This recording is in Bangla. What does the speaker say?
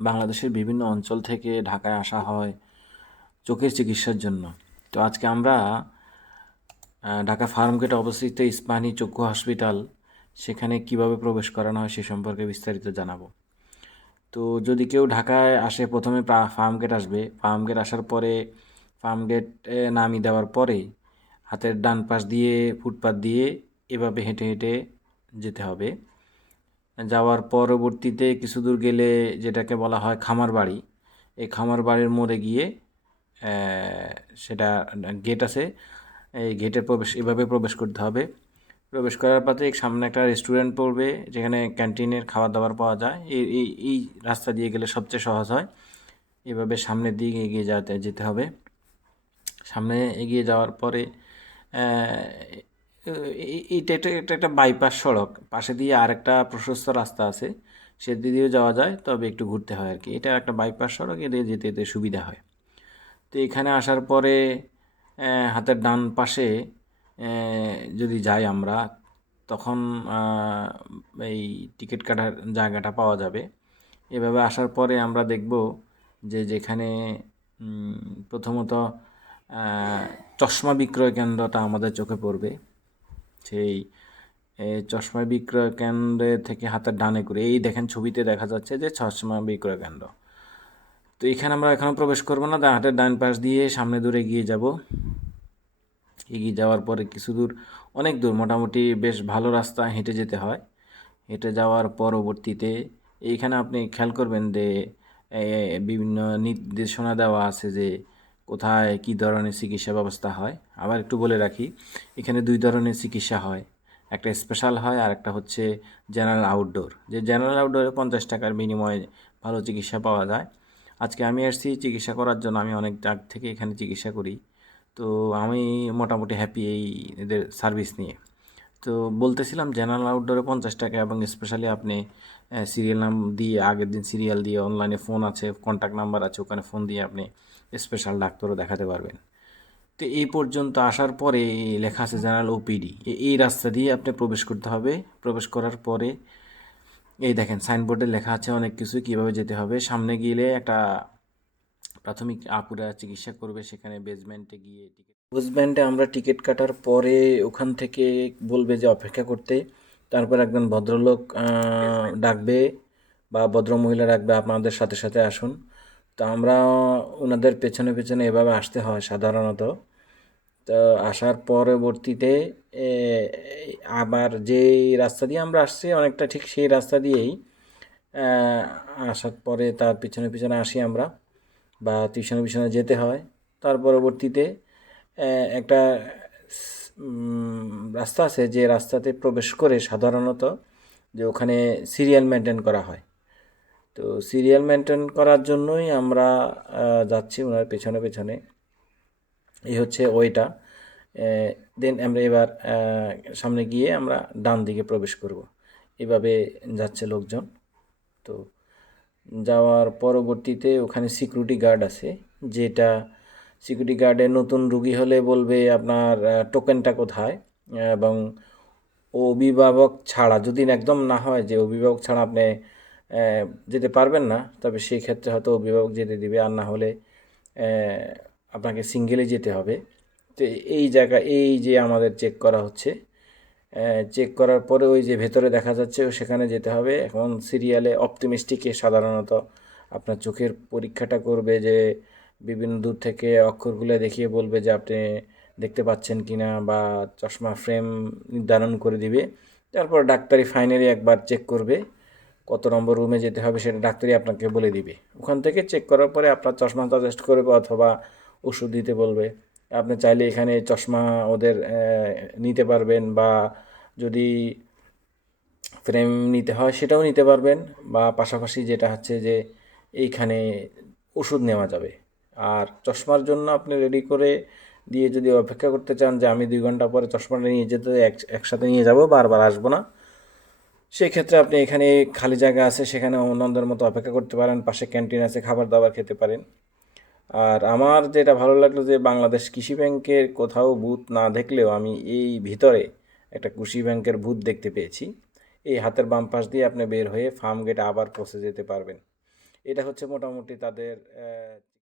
বাংলাদেশের বিভিন্ন অঞ্চল থেকে ঢাকায় আসা হয় চোখের চিকিৎসার জন্য। তো আজকে আমরা ঢাকা ফার্মগেটে অবস্থিত ইস্পাহানী চক্ষু হসপিটাল সেখানে কিভাবে প্রবেশ করানো হয় সে সম্পর্কে বিস্তারিত জানাবো। তো যদি কেউ ঢাকায় আসে প্রথমে ফার্মগেট আসবে। ফার্মগেট আসার পরে ফার্মগেটে নামিয়ে দেওয়ার পরে হাতের ডান পাশ দিয়ে ফুটপাত দিয়ে এভাবে হেঁটে হেঁটে যেতে হবে। যাওয়ার পরবর্তীতে কিছু দূর গেলে যেটাকে বলা হয় খামার বাড়ি, এই খামার বাড়ির মোড়ে গিয়ে সেটা গেট আছে, এই গেটে এভাবে প্রবেশ করতে হবে। প্রবেশ করার পথে সামনে একটা রেস্টুরেন্ট পড়বে যেখানে ক্যান্টিনের খাবার দাবার পাওয়া যায়। এই রাস্তা দিয়ে গেলে সবচেয়ে সহজ হয়। এভাবে সামনের দিকে এগিয়ে যেতে হবে। সামনে এগিয়ে যাওয়ার পরে এটা এটা এটা একটা বাইপাস সড়ক, পাশে দিয়ে আরেকটা প্রশস্ত রাস্তা আছে, সেদিক দিয়েও যাওয়া যায়, তবে একটু ঘুরতে হয় আর কি। এটা একটা বাইপাস সড়ক, এদিকে যেতে যেতে সুবিধা হয়। তো এখানে আসার পরে হাতের ডান পাশে যদি যাই আমরা, তখন এই টিকিট কাটার জায়গাটা পাওয়া যাবে। এভাবে আসার পরে আমরা দেখব যে যেখানে প্রথমত চশমা বিক্রয় কেন্দ্রটা আমাদের চোখে পড়বে। সেই চশমা বিক্রয় কেন্দ্রে থেকে হাতের ডানে করে এই দেখেন ছবিতে দেখা যাচ্ছে যে চশমা বিক্রয় কেন্দ্র। তো এখানে আমরা এখনও প্রবেশ করবো না, হাতের ডান পাশ দিয়ে সামনে দূরে এগিয়ে যাব। এগিয়ে যাওয়ার পরে কিছু দূর, অনেক দূর, মোটামুটি বেশ ভালো রাস্তা হেঁটে যেতে হয়। হেঁটে যাওয়ার পরবর্তীতে এইখানে আপনি খেয়াল করবেন যে বিভিন্ন নির্দেশনা দেওয়া আছে যে কোথায় কী ধরনের চিকিৎসা ব্যবস্থা হয়। আবার একটু বলে রাখি, এখানে দুই ধরনের চিকিৎসা হয়, একটা স্পেশাল হয় আর একটা হচ্ছে জেনারেল আউটডোর। যে জেনারেল আউটডোরে 50 টাকার বিনিময়ে ভালো চিকিৎসা পাওয়া যায়। আজকে আমি এসেছি চিকিৎসা করার জন্য, আমি অনেক জায়গ থেকে এখানে চিকিৎসা করি। তো আমি মোটামুটি হ্যাপি এই এদের সার্ভিস নিয়ে। তো বলতেছিলাম জেনারেল আউটডোরে 50 টাকা, এবং স্পেশালি আপনি সিরিয়াল নাম দিয়ে, আগের দিন সিরিয়াল দিয়ে, অনলাইনে ফোন আছে, কন্ট্যাক্ট নাম্বার আছে, ওখানে ফোন দিয়ে আপনি স্পেশাল ডাক্তারও দেখাতে পারবেন। তো এই পর্যন্ত আসার পরে লেখা আছে জেনারেল ওপিডি, এই রাস্তা দিয়ে আপনি প্রবেশ করতে হবে। প্রবেশ করার পরে এই দেখেন সাইনবোর্ডে লেখা আছে অনেক কিছু, কীভাবে যেতে হবে। সামনে গেলে একটা প্রাথমিক আপুরা চিকিৎসা করবে, সেখানে বেসমেন্টে গিয়ে বেসমেন্টে আমরা টিকিট কাটার পরে ওখান থেকে বলবে যে অপেক্ষা করতে। তারপর একজন ভদ্রলোক ডাকবে বা ভদ্রমহিলা ডাকবে, আপনাদের সাথে সাথে আসুন। তো আমরা ওনাদের পেছনে পেছনে এভাবে আসতে হয় সাধারণত। তো আসার পরবর্তীতে এ, আবার যে রাস্তা দিয়ে আমরা আসছি অনেকটা ঠিক সেই রাস্তা দিয়েই আসার পরে তার পিছনে পিছনে আসি আমরা, বা টিউশনে পিছনে যেতে হয়। তার পরবর্তীতে একটা রাস্তা আছে, যে রাস্তাতে প্রবেশ করে সাধারণত যে ওখানে সিরিয়াল মেনটেন করা হয়। তো সিরিয়াল মেনটেন করার জন্যই আমরা যাচ্ছি ওনার পেছনে পেছনে। এই হচ্ছে ওইটা। দেন আমরা এবার সামনে গিয়ে আমরা ডান দিকে প্রবেশ করব। এভাবে যাচ্ছে লোকজন। তো যাওয়ার পরবর্তীতে ওখানে সিকিউরিটি গার্ড আছে, যেটা সিকিউরিটি গার্ডে নতুন রুগী হলে বলবে আপনার টোকেনটা কোথায়, এবং অভিভাবক ছাড়া, যদি একদম না হয় যে অভিভাবক ছাড়া আপনি যেতে পারবেন না, তবে সেই ক্ষেত্রে হয়তো অভিভাবক যেতে দিবে, আর না হলে আপনাকে সিঙ্গেলে যেতে হবে। তো এই জায়গা, এই যে আমাদের চেক করা হচ্ছে, চেক করার পরে ওই যে ভেতরে দেখা যাচ্ছে সেখানে যেতে হবে। এখন সিরিয়ালে অপটিমিস্টিকে সাধারণত আপনার চোখের পরীক্ষাটা করবে, যে বিভিন্ন দূর থেকে অক্ষরগুলো দেখিয়ে বলবে যে আপনি দেখতে পাচ্ছেন কি না, বা চশমা ফ্রেম নির্ধারণ করে দিবে। তারপর ডাক্তারি ফাইনালি একবার চেক করবে, কত নম্বর রুমে যেতে হবে সেটা ডাক্তারই আপনাকে বলে দিবে। ওখান থেকে চেক করার পরে আপনার চশমা সাজেস্ট করবে অথবা ওষুধ দিতে বলবে। আপনি চাইলে এখানে চশমা ওদের নিতে পারবেন, বা যদি ফ্রেম নিতে হয় সেটাও নিতে পারবেন, বা পাশাপাশি যেটা হচ্ছে যে এইখানে ওষুধ নেওয়া যাবে। আর চশমার জন্য আপনি রেডি করে দিয়ে যদি অপেক্ষা করতে চান যে আমি 2 ঘন্টা পরে চশমাটা নিয়ে যেতে একসাথে নিয়ে যাব, বারবার আসবো না, সেই ক্ষেত্রে আপনি এখানে খালি জায়গা আছে, সেখানে অন্যদের মতো অপেক্ষা করতে পারেন। পাশে ক্যান্টিন আছে, খাবার দাবার খেতে পারেন। আর আমার যেটা ভালো লাগলো যে বাংলাদেশ কৃষি ব্যাংকের কোথাও বুথ না দেখলেও আমি এই ভিতরে একটা কৃষি ব্যাংকের বুথ দেখতে পেয়েছি। এই হাতের বাম পাশ দিয়ে আপনি বের হয়ে ফার্ম গেটে আবার পৌঁছে যেতে পারবেন। এটা হচ্ছে মোটামুটি তাদের